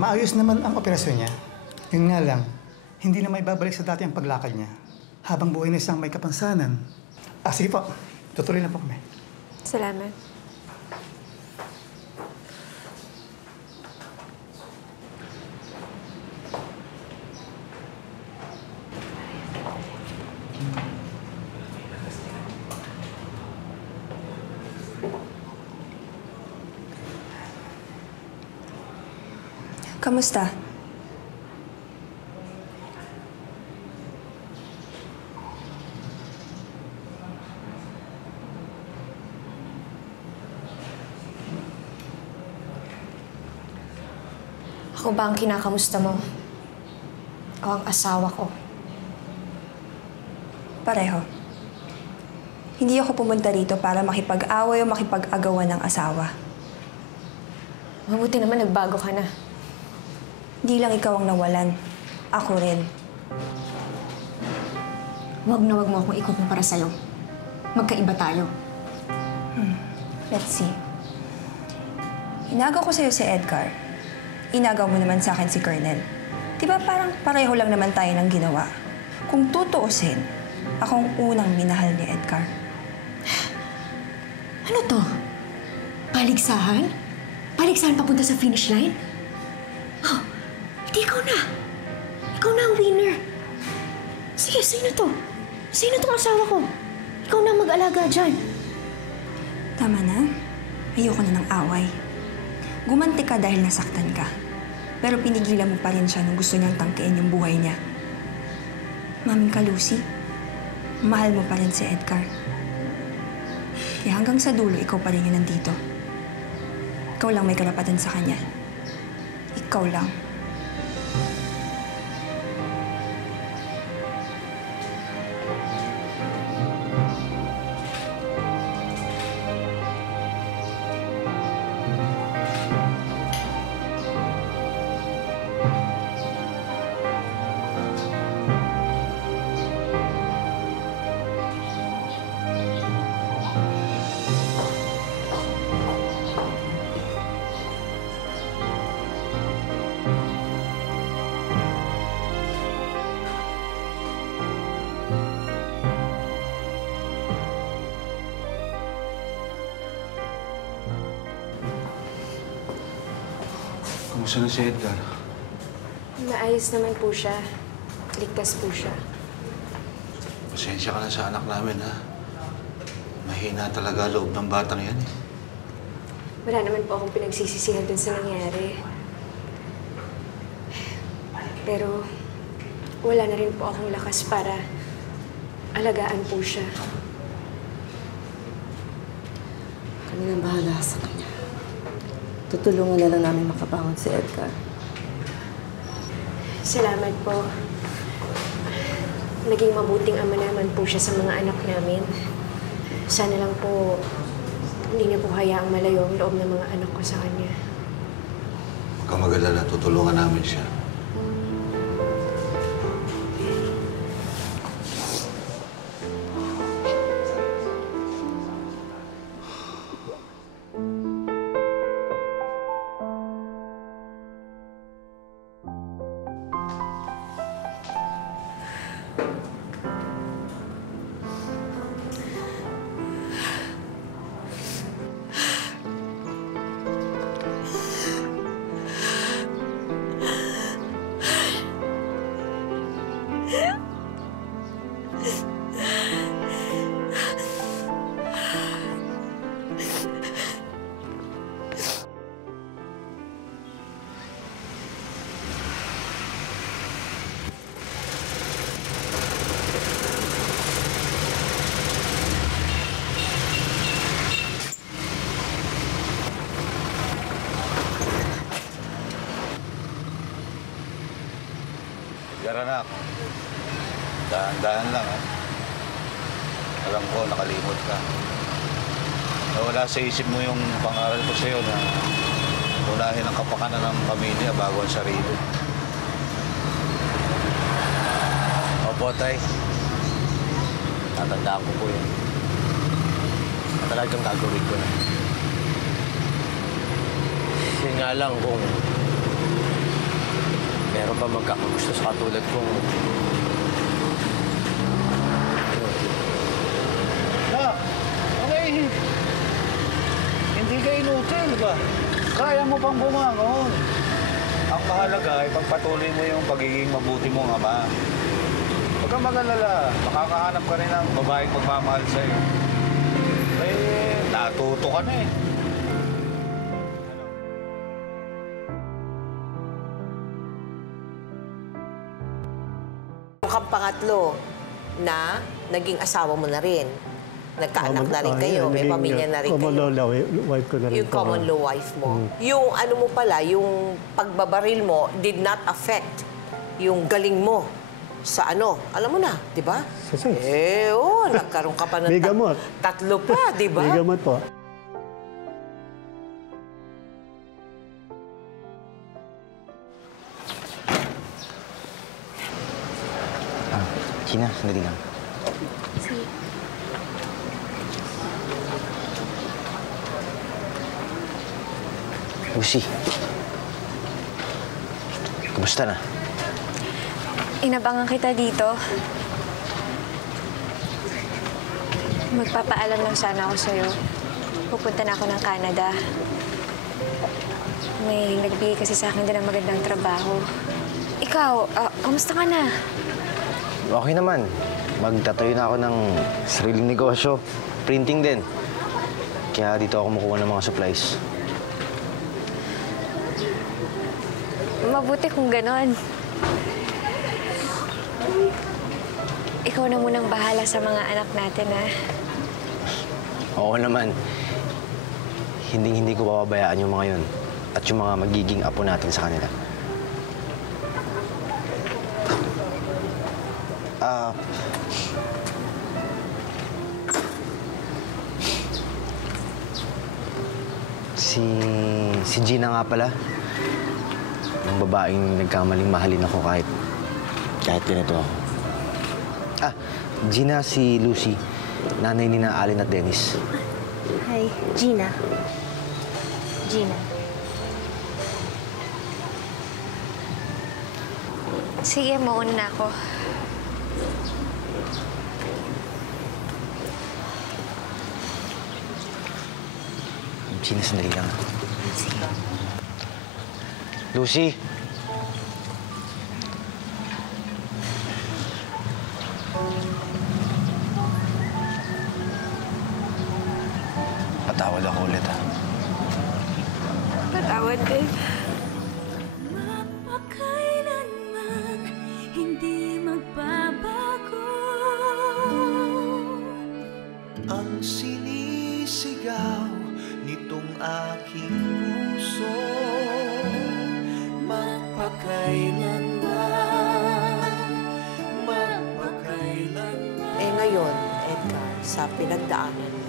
Maayos naman ang operasyon niya. Yun nga lang, hindi na may babalik sa dati ang paglakad niya. Habang buhay na siyang may kapansanan. Sige po, tutuloy na po kami. Salamat. Kamusta? Ako ba ang kinakamusta mo? O ang asawa ko? Pareho. Hindi ako pumunta rito para makipag-away o makipag-agawan ng asawa. Mabuti naman nagbago ka na. Hindi lang ikaw ang nawalan. Ako rin. Wag na wag mo akong ikukumpara sa'yo. Magkaiba tayo. Let's see. Inagaw ko sa'yo si Edgar. Inagaw mo naman sa akin si Colonel. Di ba parang pareho lang naman tayo ng ginawa? Kung tutuusin, akong unang minahal ni Edgar. Ano to? Paligsahan? Paligsahan papunta sa finish line? Oh, hindi ikaw na. Ikaw na ang winner. Sige, sino to? Sino tong asawa ko? Ikaw na ang mag-alaga dyan. Tama na. Ayoko na ng away. Gumanti ka dahil nasaktan ka. Pero pinigilan mo pa rin siya nung gusto niyang tangkiin yung buhay niya. Maming ka, Lucy. Mahal mo pa rin si Edgar. Kaya hanggang sa dulo, ikaw pa rin yung nandito. Ikaw lang may karapatan sa kanya. Ikaw lang. Kumusta na si Edgar? Maayos naman po siya. Ligtas po siya. Pasensya ka na sa anak namin, ha? Mahina talaga loob ng batang yan, eh. Wala naman po akong pinagsisisihan dun sa nangyari. Pero wala na rin po akong lakas para alagaan po siya. Kami nang bahala sa kanya. Tutulungan na lang namin makabangon si Edgar. Salamat po. Naging mabuting ama naman po siya sa mga anak namin. Sana lang po hindi na po hayaang malayo ang loob ng mga anak ko sa kanya. Huwag kang mag-alala, tutulungan namin siya. Edgar, anak. Dahan-dahan lang, ha? Alam ko, nakalimot ka. Nawala sa isip mo yung pangaral ko sa'yo na unahin ang kapakanan ng pamilya bago ang sarili. Opo, Tay. Tatandaan ko po yun. At talagang gagawin ko na. Yun nga lang kung meron pa magkakagusto sa katulad kong... Okay. Hindi ka inutil ba? Kaya mo pang bumangon. Ang mahalaga ay pagpatuloy mo yung pagiging mabuti mong ama. Huwag kang mag-alala. Makakahanap ka rin ng babaeng magmamahal sa'yo. Eh, natuto ka na eh. Ang pangatlo na naging asawa mo na rin. Nagkaanak na rin kayo, may pamilya na rin common kayo. law wife ko na rin. Yung common law wife mo. Yung ano mo pala, yung pagbabaril mo did not affect yung galing mo sa ano. Alam mo na, di ba? Nagkaroon ka pa ng may gamot. Tatlo pa, di ba? May gamot po. Gina, sandali lang. Sige. Lucy. Kumusta na? Inabangan kita dito. Magpapaalam lang sana ako sa'yo. Pupunta na ako ng Canada. May nagbigay kasi sa akin din ng magandang trabaho. Ikaw, kamusta ka na? Okay naman. Magtatayo na ako ng sariling negosyo. Printing din. Kaya dito ako kumukuha ng mga supplies. Mabuti kung ganon. Ikaw na munang bahala sa mga anak natin, ha? Oo naman. Hindi ko papabayaan yung mga yun. At yung mga magiging apo natin sa kanila. Si Gina nga pala. Yung babaeng nagkamaling mahalin ako kahit ganito ako. Gina, si Lucy. Nanay ni na Allen at Dennis. Hi, Gina. Gina. Sige, mauna na ako. Gina, sandali lang. Lucy! Patawad ako ulit, ha? Patawad din. Mapakailanman hindi magbabago. Ang sinisigaw nitong aking puso, magpakailanman. Ngayon, Edgar, sa pinagdaanan mo,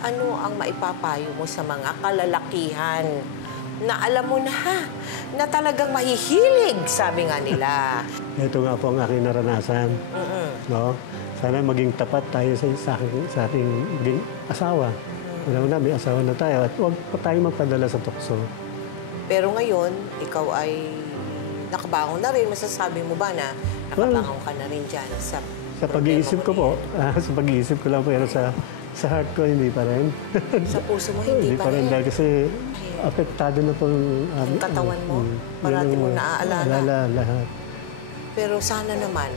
ano ang maipapayo mo sa mga kalalakihan na alam mo na na talagang mahihilig, sabi nga nila. Ito nga po ang aking naranasan. No? Sana maging tapat tayo sa ating asawa. Una, may asawa na tayo at huwag pa tayo magpadala sa tukso. Pero ngayon, ikaw ay nakabangon na rin. Masasabi mo ba na nakabangon ka na rin dyan sa pag-iisip ko po. Sa pag-iisip ko lang, pero sa heart ko, hindi pa rin. Sa puso mo, hindi pa rin. Dahil kasi apektado na po yung katawan mo. Parati mo naaalala. Alala lahat. Pero sana naman,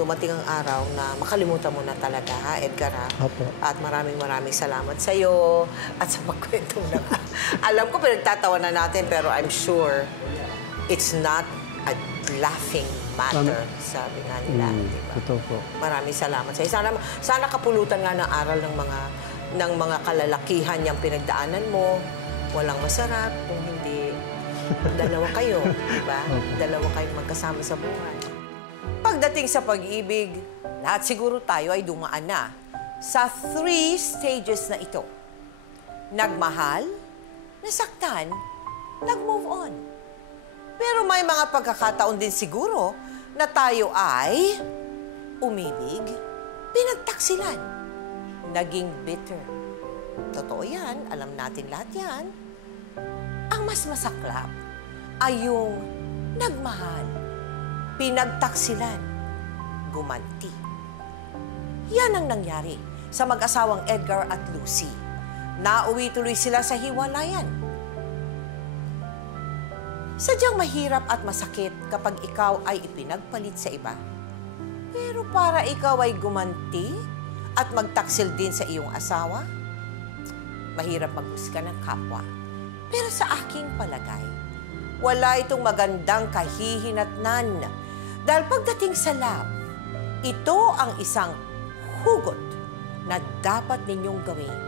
dumating ang araw na makalimutan mo na talaga, ha, Edgar, ha? Opo. At maraming salamat sa iyo at sa pagkwento na. Alam ko, pinagtatawanan natin, pero I'm sure it's not a laughing matter, sabi nga nila. Diba? Ito po. Maraming salamat sa iyo. Sana kapulutan nga ng aral ng mga kalalakihan yung pinagdaanan mo. Walang masarap kung hindi Dalawa kayo, di ba? Dalawa kayong magkasama sa buhay. Pagdating sa pag-ibig, lahat siguro tayo ay dumaan na sa 3 stages na ito. Nagmahal, nasaktan, nag-move on. Pero may mga pagkakataon din siguro na tayo ay umibig, pinagtaksilan, naging bitter. Totoo yan, alam natin lahat yan. Ang mas masaklap ay yung nagmahal, pinagtaksilan, gumanti. Yan ang nangyari sa mag-asawang Edgar at Lucy. Nauwi tuloy sila sa hiwalayan. Sadyang mahirap at masakit kapag ikaw ay ipinagpalit sa iba. Pero para ikaw ay gumanti at magtaksil din sa iyong asawa, mahirap maghusga ng kapwa. Pero sa aking palagay, wala itong magandang kahihinatnan. Dahil pagdating sa love, ito ang isang hugot na dapat ninyong gawin.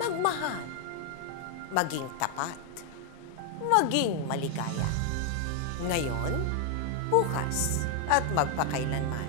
Magmahal, maging tapat, maging maligaya. Ngayon, bukas, at magpakailanman.